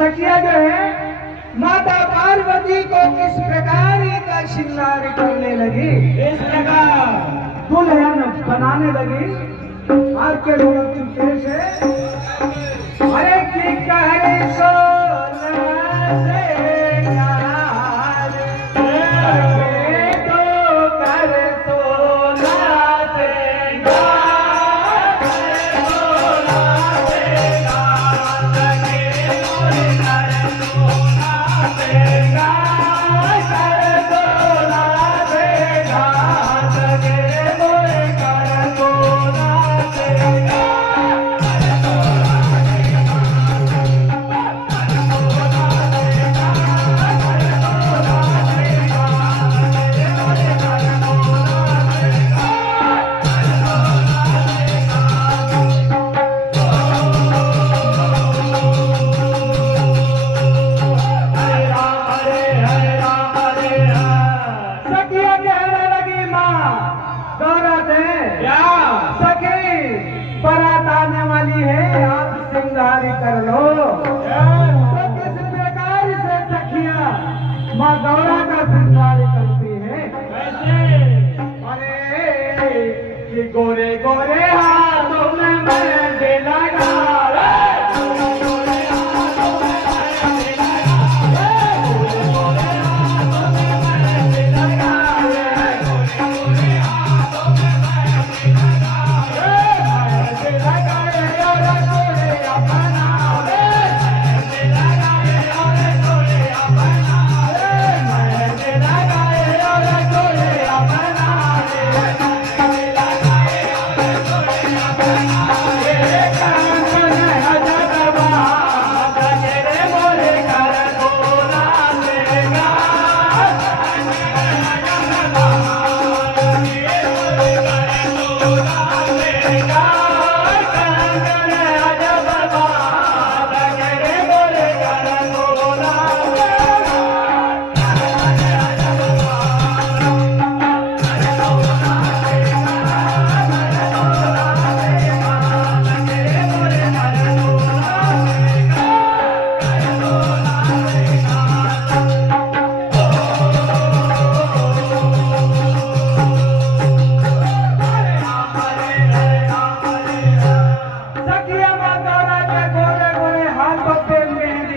सखिया जो है माता पार्वती को किस प्रकार का श्रृंगार करने लगी, इस प्रकार दुल्हन बनाने लगी। आपके लोग चुपके से अरे की कहे कर लो तो किस प्रकार से सखिया माँ गौरा का श्रृंगार करती है। अरे ये गोरे गोरे हाथों में मेहंदी लगा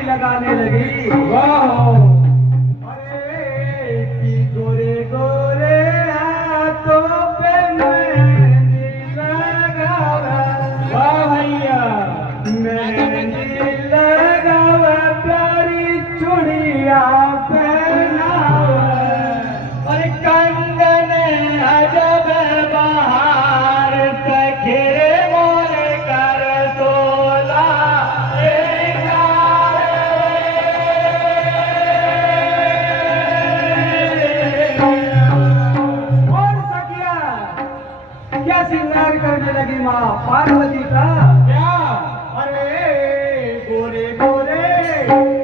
लगाने लगी। वाह अरे की गोरे गोरे हाथों पे मेहंदी लगावा। वाह भैया मेहंदी लगावा प्यारी चूड़िया पहनावा और कंगन अजब बहार तखिरे मोरे कर तोला। क्या श्रृंगार करने लगी माँ पार्वती का? क्या? अरे गोरे गोरे